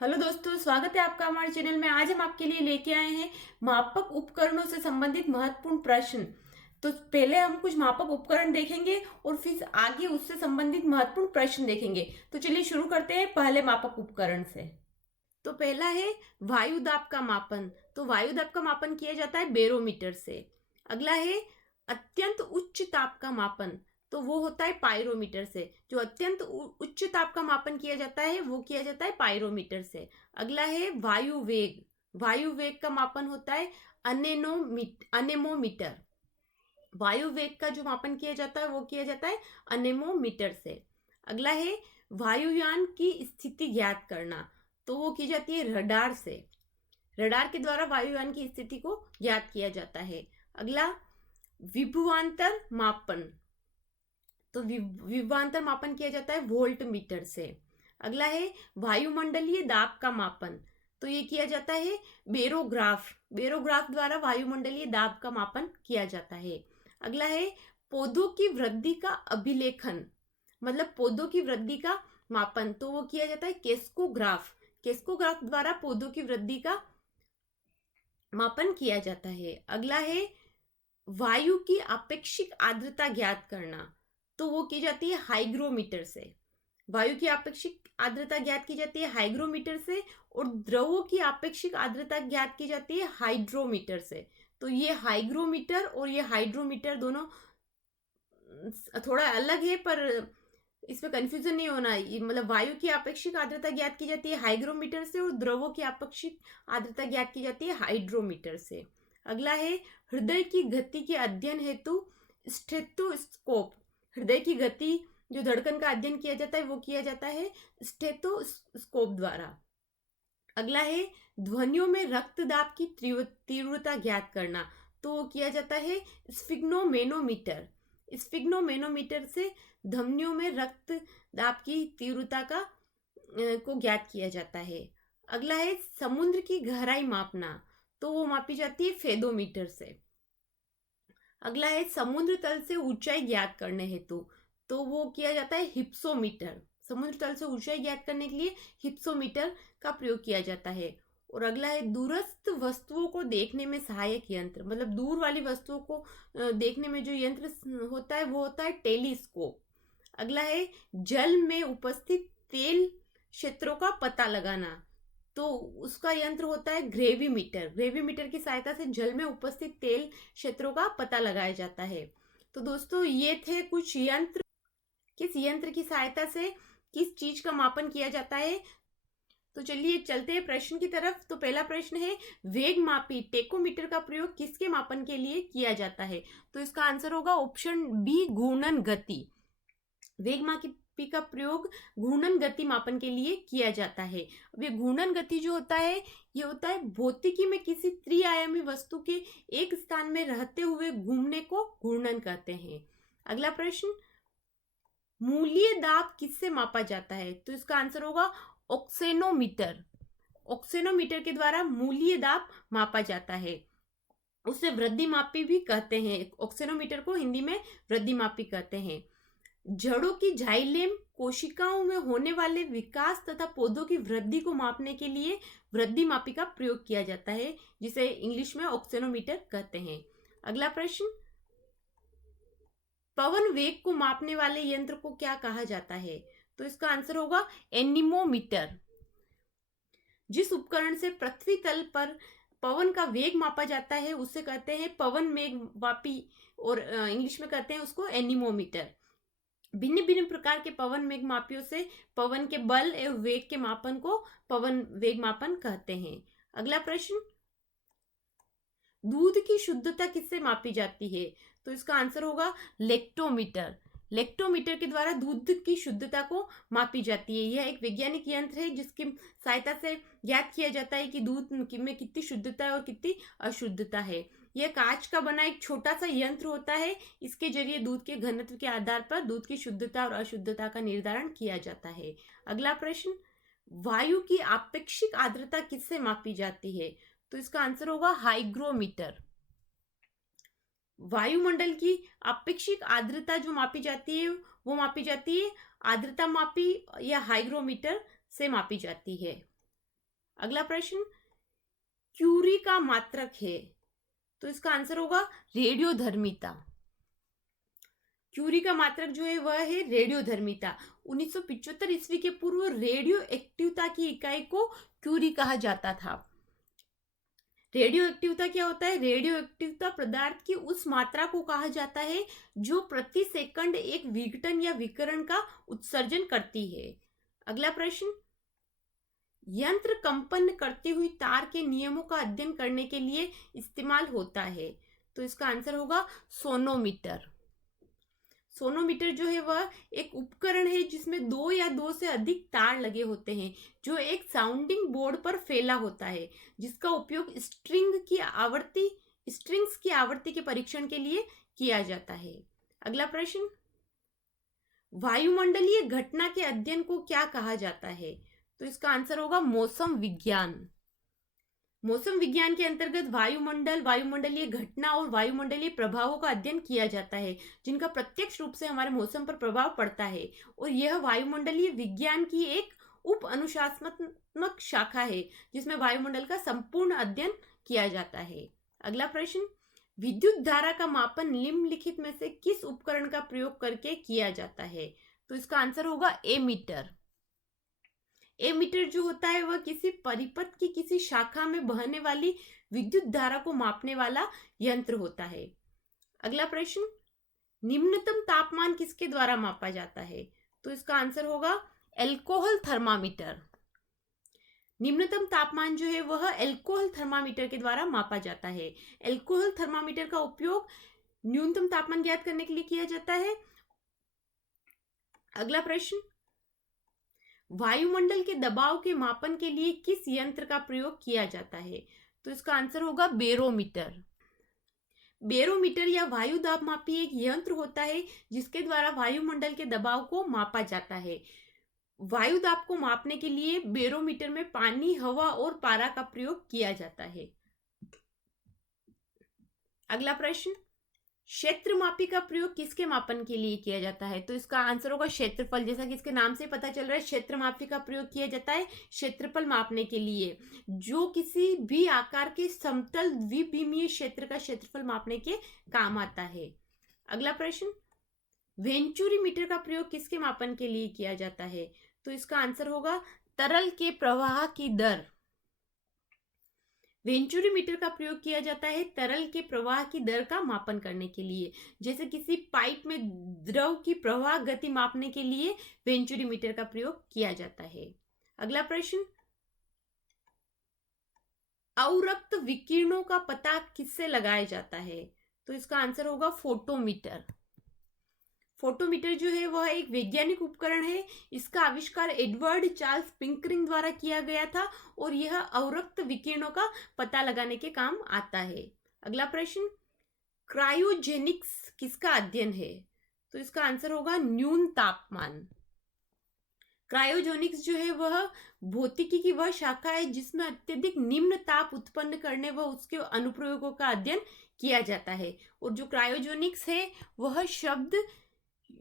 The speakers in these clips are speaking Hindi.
हेलो दोस्तों, स्वागत है आपका हमारे चैनल में। आज हम आपके लिए लेके आए हैं मापक उपकरणों से संबंधित महत्वपूर्ण प्रश्न। तो पहले हम कुछ मापक उपकरण देखेंगे और फिर आगे उससे संबंधित महत्वपूर्ण प्रश्न देखेंगे। तो चलिए शुरू करते हैं पहले मापक उपकरण से। तो पहला है वायु दाब का मापन। तो वायु दाब का मापन किया जाता है बेरोमीटर से। अगला है अत्यंत उच्च ताप का मापन। तो वो होता है पायरोमीटर से। जो अत्यंत उच्च ताप का मापन किया जाता है वो किया जाता है पायरोमीटर से। अगला है वायु वेग। वायु वेग का मापन होता है अनेमोमीटर। वायु वेग का जो मापन किया जाता है वो किया जाता है अनेमोमीटर से। अगला है वायुयान की स्थिति ज्ञात करना। तो वो की जाती है रडार से। रडार के द्वारा वायुयान की स्थिति को ज्ञात किया जाता है। अगला विभवांतर मापन। तो विभवांतर मापन किया जाता है वोल्ट मीटर से। अगला है वायुमंडलीय दाब का मापन। तो ये किया जाता है बेरोग्राफ। बेरोग्राफ द्वारा वायुमंडलीय दाब का मापन किया जाता है। अगला है पौधों की वृद्धि का अभिलेखन, मतलब पौधों की वृद्धि का मापन। तो वो किया जाता है केस्कोग्राफ। केस्कोग्राफ द्वारा पौधों की वृद्धि का मापन किया जाता है। अगला है वायु की आपेक्षिक आर्द्रता ज्ञात करना। तो वो की जाती है हाइग्रोमीटर से। वायु की आपेक्षिक आर्द्रता ज्ञात की जाती है हाइग्रोमीटर से और द्रवों की आपेक्षिक आर्द्रता ज्ञात की जाती है हाइड्रोमीटर से। तो ये हाइग्रोमीटर और ये हाइड्रोमीटर दोनों थोड़ा अलग है, पर इसमें कंफ्यूजन नहीं होना। मतलब वायु की आपेक्षिक आर्द्रता ज्ञात की जाती है हाइग्रोमीटर से और द्रवों की आपेक्षिक आर्द्रता ज्ञात की जाती है हाइड्रोमीटर से। अगला है हृदय की गति के अध्ययन हेतु स्टेथोस्कोप। हृदय की गति, जो धड़कन का अध्ययन किया जाता है वो किया जाता है स्टेथोस्कोप द्वारा। अगला है ध्वनियों में रक्तदाब की तीव्रता ज्ञात करना। तो वो किया जाता है स्फिग्नोमेनोमीटर। स्फिग्नोमेनोमीटर से धमनियों में रक्त दाब की तीव्रता को ज्ञात किया जाता है। अगला है समुद्र की गहराई मापना। तो वो मापी जाती है फेदोमीटर से। अगला है समुद्र तल से ऊंचाई ज्ञात करने हेतु। तो वो किया जाता है हिप्सोमीटर। समुद्र तल से ऊंचाई ज्ञात करने के लिए हिप्सोमीटर का प्रयोग किया जाता है। और अगला है दूरस्थ वस्तुओं को देखने में सहायक यंत्र, मतलब दूर वाली वस्तुओं को देखने में जो यंत्र होता है वो होता है टेलीस्कोप। अगला है जल में उपस्थित तेल क्षेत्रों का पता लगाना। तो उसका यंत्र होता है ग्रेविमीटर। ग्रेविमीटर की सहायता से जल में उपस्थित तेल क्षेत्रों का पता लगाया जाता है। तो दोस्तों ये थे कुछ यंत्र। किस यंत्र की सहायता से किस चीज का मापन किया जाता है। तो चलिए चलते हैं प्रश्न की तरफ। तो पहला प्रश्न है वेग मापी टेकोमीटर का प्रयोग किसके मापन के लिए किया जाता है। तो इसका आंसर होगा ऑप्शन बी, घूर्णन गति। वेग मापी का प्रयोग घूर्णन गति मापन के लिए किया जाता है। अब ये घूर्णन गति जो होता है ये होता है भौतिकी में किसी त्रिआयामी वस्तु के एक स्थान में रहते हुए घूमने को घूर्णन कहते हैं। अगला प्रश्न मूलीय दाब किससे मापा जाता है। तो इसका आंसर होगा ऑक्सेनोमीटर। ऑक्सेनोमीटर के द्वारा मूलीय दाब मापा जाता है। उसे वृद्धि मापी भी कहते हैं। ऑक्सेनोमीटर को हिंदी में वृद्धि मापी कहते हैं। जड़ों की जाइलेम कोशिकाओं में होने वाले विकास तथा पौधों की वृद्धि को मापने के लिए वृद्धि मापी का प्रयोग किया जाता है, जिसे इंग्लिश में ऑक्सेनोमीटर कहते हैं। अगला प्रश्न पवन वेग को मापने वाले यंत्र को क्या कहा जाता है। तो इसका आंसर होगा एनीमोमीटर। जिस उपकरण से पृथ्वी तल पर पवन का वेग मापा जाता है उसे कहते हैं पवन वेग मापी, और इंग्लिश में कहते हैं उसको एनीमोमीटर। भिन्न भिन्न प्रकार के पवन वेग मापियों से पवन के बल एवं वेग के मापन को पवन वेग मापन कहते हैं। अगला प्रश्न दूध की शुद्धता किससे मापी जाती है। तो इसका आंसर होगा लेक्टोमीटर। लेक्टोमीटर के द्वारा दूध की शुद्धता को मापी जाती है। यह एक वैज्ञानिक यंत्र है जिसकी सहायता से ज्ञात किया जाता है कि दूध में कितनी शुद्धता है और कितनी अशुद्धता है। यह कांच का बना एक छोटा सा यंत्र होता है। इसके जरिए दूध के घनत्व के आधार पर दूध की शुद्धता और अशुद्धता का निर्धारण किया जाता है। अगला प्रश्न वायु की आपेक्षिक आर्द्रता किससे मापी जाती है। तो इसका आंसर होगा हाइग्रोमीटर। वायुमंडल की आपेक्षिक आर्द्रता जो मापी जाती है वो मापी जाती है आर्द्रता मापी या हाइग्रोमीटर से मापी जाती है। अगला प्रश्न, क्यूरी का मात्रक है, तो इसका आंसर होगा रेडियोधर्मिता। क्यूरी का मात्रक जो है वह है रेडियोधर्मिता। 1975 ईस्वी के पूर्व रेडियो एक्टिवता की इकाई को क्यूरी कहा जाता था। रेडियो एक्टिवता क्या होता है? रेडियो एक्टिवता पदार्थ की उस मात्रा को कहा जाता है जो प्रति सेकंड एक विघटन या विकिरण का उत्सर्जन करती है। अगला प्रश्न, यंत्र कंपन करती हुई तार के नियमों का अध्ययन करने के लिए इस्तेमाल होता है, तो इसका आंसर होगा सोनोमीटर। सोनोमीटर जो है वह एक उपकरण है जिसमें 2 या 2 से अधिक तार लगे होते हैं जो एक साउंडिंग बोर्ड पर फैला होता है, जिसका उपयोग स्ट्रिंग्स की आवृत्ति के परीक्षण के लिए किया जाता है। अगला प्रश्न, वायुमंडलीय घटना के अध्ययन को क्या कहा जाता है? तो इसका आंसर होगा मौसम विज्ञान। मौसम विज्ञान के अंतर्गत वायुमंडल, वायुमंडलीय घटना और वायुमंडलीय प्रभावों का अध्ययन किया जाता है जिनका प्रत्यक्ष रूप से हमारे मौसम पर प्रभाव पड़ता है, और यह वायुमंडलीय विज्ञान की एक उप अनुशासनात्मक शाखा है जिसमें वायुमंडल का संपूर्ण अध्ययन किया जाता है। अगला प्रश्न, विद्युत धारा का मापन निम्नलिखित में से किस उपकरण का प्रयोग करके किया जाता है? तो इसका आंसर होगा एमीटर। एमीटर जो होता है वह किसी परिपथ की किसी शाखा में बहने वाली विद्युत धारा को मापने वाला यंत्र होता है। अगला प्रश्न, निम्नतम तापमान किसके द्वारा मापा जाता है? तो इसका आंसर होगा एल्कोहल थर्मामीटर। निम्नतम तापमान जो है वह एल्कोहल थर्मामीटर के द्वारा मापा जाता है। एल्कोहल थर्मामीटर का उपयोग न्यूनतम तापमान ज्ञात करने के लिए किया जाता है। अगला प्रश्न, वायुमंडल के दबाव के मापन के लिए किस यंत्र का प्रयोग किया जाता है? तो इसका आंसर होगा बेरोमीटर। बेरोमीटर या वायु दाब मापी एक यंत्र होता है जिसके द्वारा वायुमंडल के दबाव को मापा जाता है। वायु दाब को मापने के लिए बेरोमीटर में पानी, हवा और पारा का प्रयोग किया जाता है। अगला प्रश्न, क्षेत्रमापी का प्रयोग किसके मापन के लिए किया जाता है? तो इसका आंसर होगा क्षेत्रफल। जैसा कि इसके नाम से पता चल रहा है, क्षेत्रमापी का प्रयोग किया जाता है क्षेत्रफल मापने के लिए, जो किसी भी आकार के समतल द्विविमीय क्षेत्र का क्षेत्रफल मापने के काम आता है। अगला प्रश्न, वेंचुरीमीटर का प्रयोग किसके मापन के लिए किया जाता है? तो इसका आंसर होगा तरल के प्रवाह की दर। वेंचुरीमीटर का प्रयोग किया जाता है तरल के प्रवाह की दर का मापन करने के लिए। जैसे किसी पाइप में द्रव की प्रवाह गति मापने के लिए वेंचुरीमीटर का प्रयोग किया जाता है। अगला प्रश्न, अवरक्त विकिरणों का पता किससे लगाया जाता है? तो इसका आंसर होगा फोटोमीटर। फोटोमीटर जो है वह एक वैज्ञानिक उपकरण है। इसका आविष्कार एडवर्ड चार्ल्स पिंकरिंग द्वारा किया गया था और यह अवरक्त विकिरणों का पता लगाने के काम आता है। अगला प्रश्न, क्रायोजेनिक्स किसका अध्ययन है? तो इसका आंसर होगा न्यून तापमान। क्रायोजेनिक्स जो है वह भौतिकी की वह शाखा है जिसमें अत्यधिक निम्न ताप उत्पन्न करने व उसके अनुप्रयोगों का अध्ययन किया जाता है। और जो क्रायोजेनिक्स है वह शब्द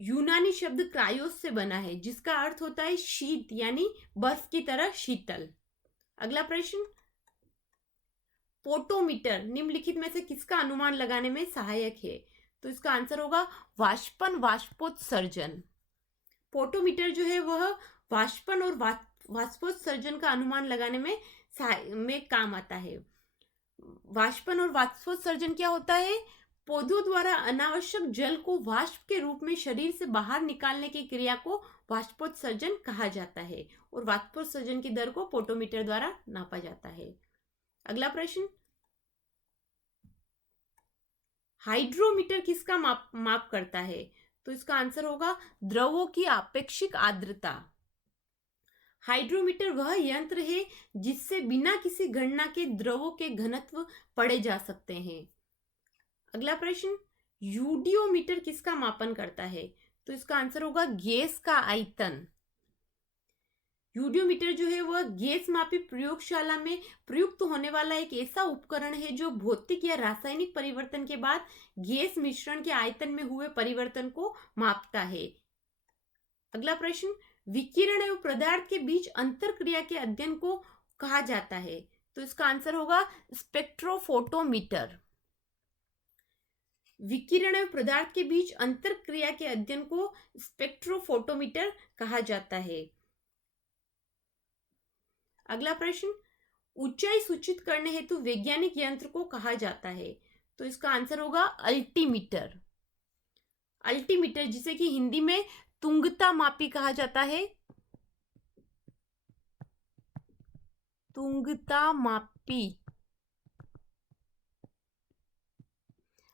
यूनानी शब्द क्रायोस से बना है जिसका अर्थ होता है शीत, यानी बर्फ की तरह शीतल। अगला प्रश्न, पोटोमीटर निम्नलिखित में से किसका अनुमान लगाने में सहायक है? तो इसका आंसर होगा वाष्पन वाष्पोत्सर्जन। पोटोमीटर जो है वह वाष्पन और वाष्पोत्सर्जन का अनुमान लगाने में काम आता है। वाष्पन और वाष्पोत्सर्जन क्या होता है? पौधों द्वारा अनावश्यक जल को वाष्प के रूप में शरीर से बाहर निकालने की क्रिया को वाष्पोत्सर्जन कहा जाता है और वाष्पोत्सर्जन की दर को पोटोमीटर द्वारा नापा जाता है। अगला प्रश्न, हाइड्रोमीटर किसका माप करता है? तो इसका आंसर होगा द्रवों की आपेक्षिक आर्द्रता। हाइड्रोमीटर वह यंत्र है जिससे बिना किसी गणना के द्रवों के घनत्व पढ़े जा सकते हैं। अगला प्रश्न, यूडियोमीटर किसका मापन करता है? तो इसका आंसर होगा गैस का आयतन। यूडियोमीटर जो है वह गैस मापी प्रयोगशाला में प्रयुक्त होने वाला एक ऐसा उपकरण है जो भौतिक या रासायनिक परिवर्तन के बाद गैस मिश्रण के आयतन में हुए परिवर्तन को मापता है। अगला प्रश्न, विकिरण एवं पदार्थ के बीच अंतर क्रिया के अध्ययन को कहा जाता है? तो इसका आंसर होगा स्पेक्ट्रोफोटोमीटर। विकिरण और पदार्थ के बीच अंतर क्रिया के अध्ययन को स्पेक्ट्रोफोटोमीटर कहा जाता है। अगला प्रश्न, ऊंचाई सूचित करने हेतु वैज्ञानिक यंत्र को कहा जाता है? तो इसका आंसर होगा अल्टीमीटर। अल्टीमीटर, जिसे कि हिंदी में तुंगता मापी कहा जाता है। तुंगता मापी,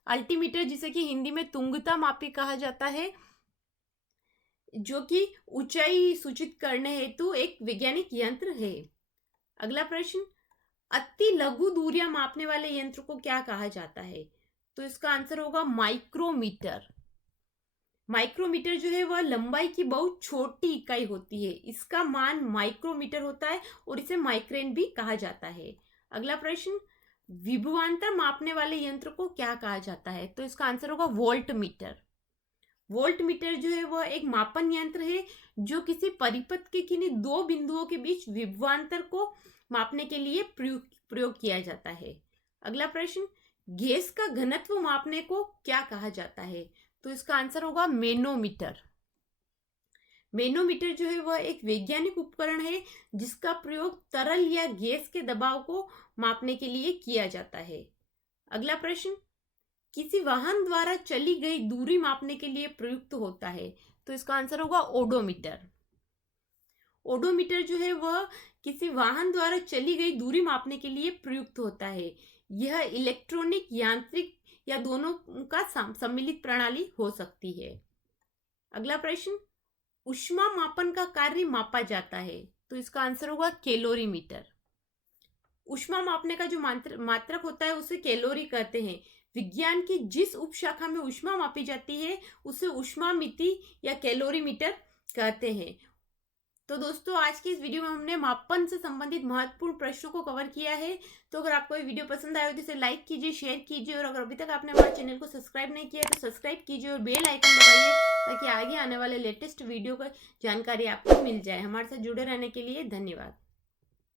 अल्टीमीटर जिसे कि हिंदी में तुंगता मापी कहा जाता है, जो कि ऊंचाई सूचित करने हेतु एक वैज्ञानिक यंत्र है। अगला प्रश्न, अति लघु दूरियां मापने वाले यंत्र को क्या कहा जाता है? तो इसका आंसर होगा माइक्रोमीटर। माइक्रोमीटर जो है वह लंबाई की बहुत छोटी इकाई होती है, इसका मान माइक्रोमीटर होता है और इसे माइक्रेन भी कहा जाता है। अगला प्रश्न, विभवांतर मापने वाले यंत्र को क्या कहा जाता है? तो इसका आंसर होगा वोल्ट मीटर। वोल्ट मीटर जो है वह एक मापन यंत्र है जो किसी परिपथ के किन्हीं दो बिंदुओं के बीच विभवांतर को मापने के लिए प्रयोग किया जाता है। अगला प्रश्न, गैस का घनत्व मापने को क्या कहा जाता है? तो इसका आंसर होगा मैनोमीटर। मैनोमीटर जो है वह एक वैज्ञानिक उपकरण है जिसका प्रयोग तरल या गैस के दबाव को मापने के लिए किया जाता है। अगला प्रश्न, किसी वाहन द्वारा चली गई दूरी मापने के लिए प्रयुक्त होता है? तो इसका आंसर होगा ओडोमीटर। ओडोमीटर जो है वह किसी वाहन द्वारा चली गई दूरी मापने के लिए प्रयुक्त होता है। यह इलेक्ट्रॉनिक, यांत्रिक या दोनों का सम्मिलित प्रणाली हो सकती है। अगला प्रश्न, ऊष्मा मापन का कार्य मापा जाता है? तो इसका आंसर होगा कैलोरीमीटर। ऊष्मा मापने का जो मात्रक होता है उसे कैलोरी कहते हैं। विज्ञान की जिस उपशाखा में ऊष्मा मापी जाती है उसे ऊष्मामिति या कैलोरीमीटर कहते हैं। तो दोस्तों, आज की इस वीडियो में हमने मापन से संबंधित महत्वपूर्ण प्रश्नों को कवर किया है। तो अगर आपको ये वीडियो पसंद आया तो इसे लाइक कीजिए, शेयर कीजिए और अगर अभी तक आपने हमारे चैनल को सब्सक्राइब नहीं किया तो सब्सक्राइब कीजिए और बेल आइकन दबाइए ताकि आगे आने वाले लेटेस्ट वीडियो का जानकारी आपको मिल जाए। हमारे साथ जुड़े रहने के लिए धन्यवाद।